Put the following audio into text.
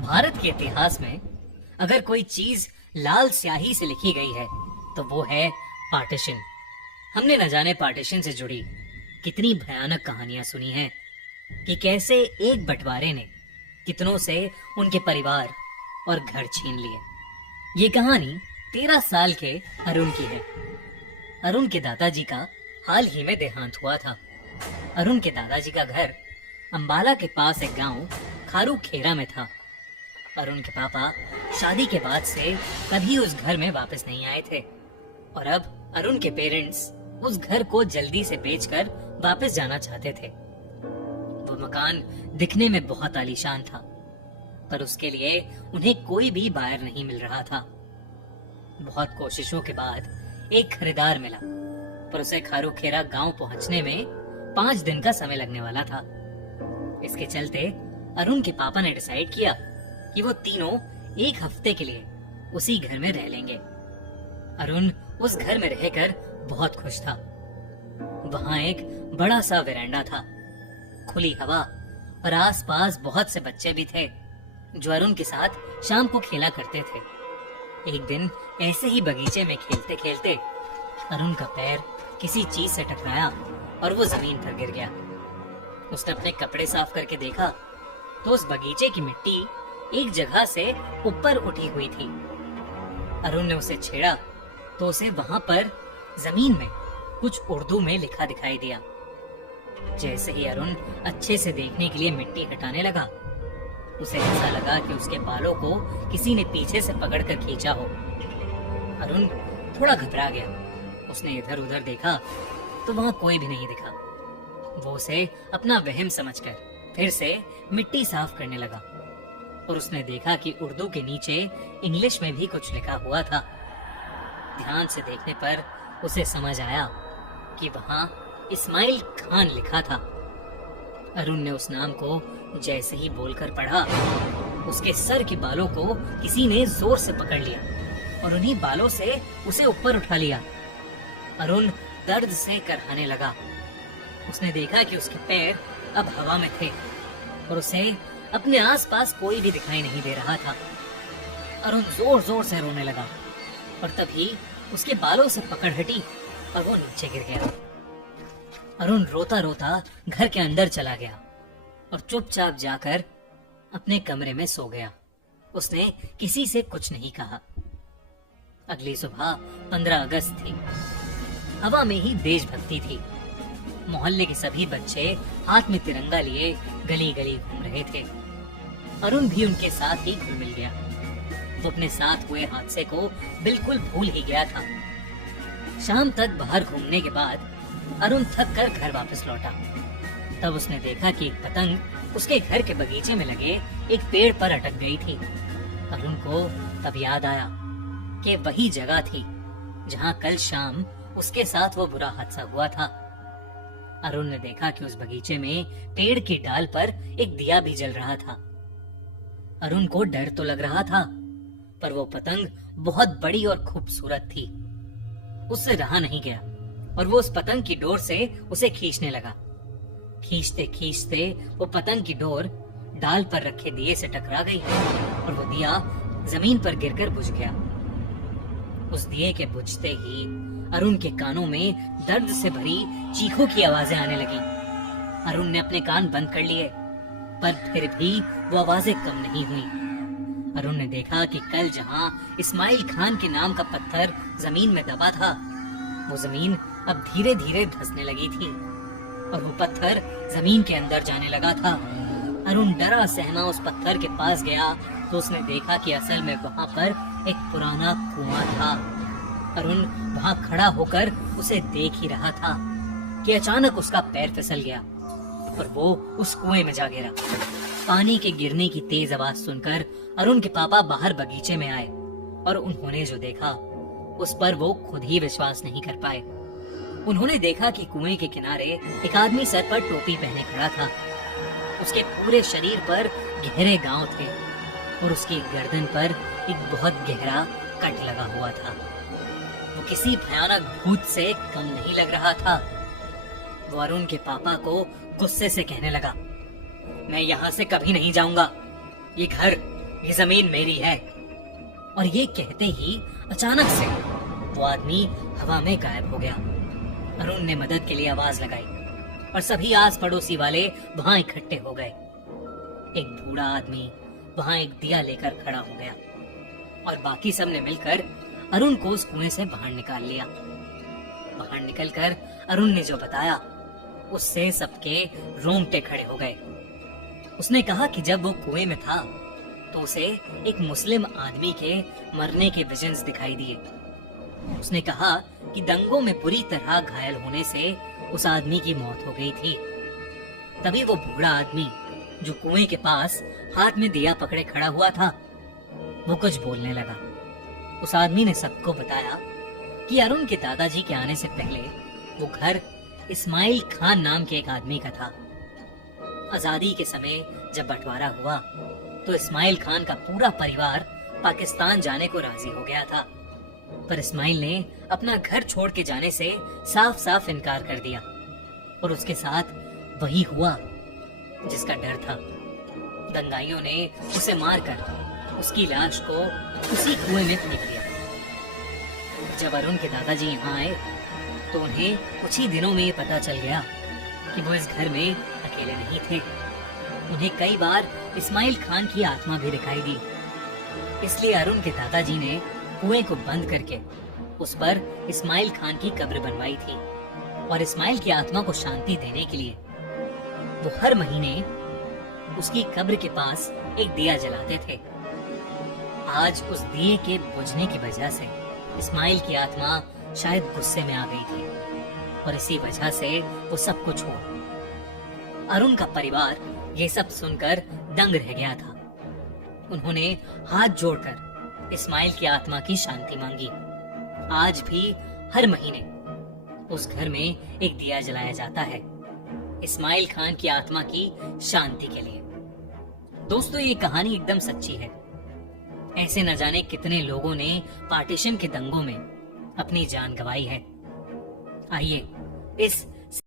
भारत के इतिहास में अगर कोई चीज लाल स्याही से लिखी गई है तो वो है पार्टीशन। हमने न जाने पार्टीशन से जुड़ी कितनी भयानक कहानियां सुनी हैं कि कैसे एक बंटवारे ने कितनों से उनके परिवार और घर छीन लिए। ये कहानी 13 साल के अरुण की है। अरुण के दादाजी का हाल ही में देहांत हुआ था। अरुण के दादाजी का घर अंबाला के पास एक गांव खारू खेरा में था। अरुण के पापा शादी के बाद से कभी उस घर में वापस नहीं आए थे और अब अरुण के पेरेंट्स उस घर को जल्दी से बेचकर वापस जाना चाहते थे। वो मकान दिखने में बहुत आलीशान था, पर उसके लिए उन्हें कोई भी बायर नहीं मिल रहा था। बहुत कोशिशों के बाद एक खरीदार मिला, पर उसे खारू खेरा गांव पहुंचने में 5 दिन का समय लगने वाला था। इसके चलते अरुण के पापा ने डिसाइड किया कि वो तीनों एक हफ्ते के लिए उसी घर में रह लेंगे। अरुण उस घर में रहकर बहुत खुश था। वहां एक बड़ा सा वेरांडा था, खुली हवा और आसपास बहुत से बच्चे भी थे जो अरुण के साथ शाम को खेला करते थे। एक दिन ऐसे ही बगीचे में खेलते खेलते अरुण का पैर किसी चीज से टकराया और वो जमीन पर गिर गया। उसने अपने कपड़े साफ करके देखा तो उस बगीचे की मिट्टी एक जगह से ऊपर उठी हुई थी। अरुण ने उसे छेड़ा तो उसे वहां पर जमीन में कुछ उर्दू में लिखा दिखाई दिया। जैसे ही अरुण अच्छे से देखने के लिए मिट्टी हटाने लगा, उसे ऐसा लगा कि उसके बालों को किसी ने पीछे से पकड़कर खींचा हो। अरुण थोड़ा घबरा गया। उसने इधर उधर देखा तो वहां कोई भी नहीं दिखा। वो उसे अपना वहम समझकर फिर से मिट्टी साफ करने लगा और उसने देखा कि उर्दू के नीचे इंग्लिश में भी कुछ लिखा हुआ था। ध्यान से देखने पर उसे समझ आया कि वहां इस्माइल खान लिखा था। अरुण ने उस नाम को जैसे ही बोलकर पढ़ा, उसके सर के बालों को किसी ने जोर से पकड़ लिया और उन्हीं बालों से उसे ऊपर उठा लिया। अरुण दर्द से करहाने लगा। उसने देखा कि उसके पैर अब हवा में थे और उसे अपने आसपास कोई भी दिखाई नहीं दे रहा था। अरुण जोर जोर से रोने लगा और तभी उसके बालों से पकड़ हटी और वो नीचे गिर गया। अरुण रोता रोता घर के अंदर चला गया और चुपचाप जाकर अपने कमरे में सो गया। उसने किसी से कुछ नहीं कहा। अगली सुबह 15 अगस्त थी। हवा में ही देशभक्ति थी। मोहल्ले के सभी बच्चे हाथ में तिरंगा लिए गली गली घूम रहे थे। अरुण भी उनके साथ ही घुल मिल गया। वो अपने साथ हुए हादसे को बिल्कुल भूल ही गया था। शाम तक बाहर घूमने के बाद अरुण थक कर घर वापस लौटा। तब उसने देखा कि एक पतंग उसके घर के बगीचे में लगे एक पेड़ पर अटक गई थी। अरुण को तब याद आया कि वही जगह थी जहां कल शाम उसके साथ वो बुरा हादसा हुआ था। अरुण ने देखा कि उस बगीचे में पेड़ की डाल पर एक दिया भी जल रहा था। अरुण को डर तो लग रहा था, पर वो पतंग बहुत बड़ी और खूबसूरत थी। उससे रहा नहीं गया और वो उस पतंग की डोर से उसे खींचने लगा। खींचते खींचते वो पतंग की डोर डाल पर रखे दिए से टकरा गई और वो दिया जमीन पर गिरकर बुझ गया। उस दिए के बुझते ही अरुण के कानों में दर्द से भरी चीखों की आवाजें आने लगी। अरुण ने अपने कान बंद कर लिए, पर फिर भी वो आवाजें कम नहीं हुई। अरुण ने देखा कि कल जहां इस्माइल खान के नाम का पत्थर जमीन में दबा था, वो जमीन अब धीरे धीरे धंसने लगी थी और वो पत्थर जमीन के अंदर जाने लगा था। अरुण डरा सहमा उस पत्थर के पास गया तो उसने देखा कि असल में वहां पर एक पुराना कुआं था। अरुण वहां खड़ा होकर उसे देख ही रहा था कि अचानक उसका पैर फिसल गया और वो उस कुएं में जा गिरा। पानी के गिरने की तेज आवाज सुनकर अरुण के पापा बाहर बगीचे में आए और उन्होंने जो देखा उस पर वो खुद ही विश्वास नहीं कर पाए। उन्होंने देखा कि कुएं के किनारे एक आदमी सर पर टोपी पहने खड़ा था। उसके पूरे शरीर पर गहरे घाव थे और उसकी गर्दन पर एक बहुत गहरा कट लगा हुआ था। वो किसी भयानक भूत से कम नहीं लग रहा था। वो अरुण के पापा को गुस्से से कहने लगा, मैं यहाँ से कभी नहीं जाऊंगा। ये घर ये जमीन मेरी है। और ये कहते ही अचानक से वो आदमी हवा में गायब हो गया। अरुण ने मदद के लिए आवाज लगाई और सभी आस पड़ोसी वाले वहां इकट्ठे हो गए। एक बूढ़ा आदमी वहां एक दिया लेकर खड़ा हो गया और बाकी सब ने मिलकर अरुण को उस कुएं से बाहर निकाल लिया। बाहर निकलकर अरुण ने जो बताया उससे सबके रोंगटे खड़े हो गए। उसने कहा कि जब वो कुएं में था तो उसे एक मुस्लिम आदमी के मरने के विजन्स दिखाई दिए। उसने कहा कि दंगों में बुरी तरह घायल होने से उस आदमी की मौत हो गई थी। तभी वो बूढ़ा आदमी जो कुएं के पास हाथ में दिया पकड़े खड़ा हुआ था, वो कुछ बोलने लगा। उस आदमी ने सबको बताया कि अरुण के दादाजी के आने से पहले वो घर इस्माइल खान नाम के एक आदमी का था। आजादी के समय जब बंटवारा हुआ तो इस्माइल खान का पूरा परिवार पाकिस्तान जाने को राजी हो गया था, पर इस्माइल ने अपना घर छोड़ के जाने से साफ साफ इनकार कर दिया और उसके साथ वही हुआ जिसका डर था। दंगाइयों ने उसे मारकर उसकी लाश को उसी कुएं में फेंक दिया। जब अरुण के दादाजी यहाँ आए तो उन्हें कुछ ही दिनों में ये पता चल गया कि वो इस घर में अकेले नहीं थे। उन्हें कई बार इस्माइल खान की आत्मा भी दिखाई दी। इसलिए अरुण के दादाजी ने कुएं को बंद करके उस पर इस्माइल खान की कब्र बनवाई थी और इस्माइल की आत्मा को शांति देने के लिए वो हर महीने उसकी कब्र के पास एक दिया जलाते थे। आज उस दिए के बुझने की वजह से इस्माइल की आत्मा शायद गुस्से में आ गई थी और इसी वजह से वो सब कुछ हुआ। अरुण का परिवार ये सब सुनकर दंग रह गया था। उन्होंने हाथ जोड़कर इस्माइल की आत्मा की शांति मांगी। आज भी हर महीने उस घर में एक दिया जलाया जाता है इस्माइल खान की आत्मा की शांति के लिए। दोस्तों, ये कहानी एकदम सच्ची है। ऐसे न जाने कितने लोगों ने पार्टीशन के दंगों में अपनी जान गंवाई है। आइए इस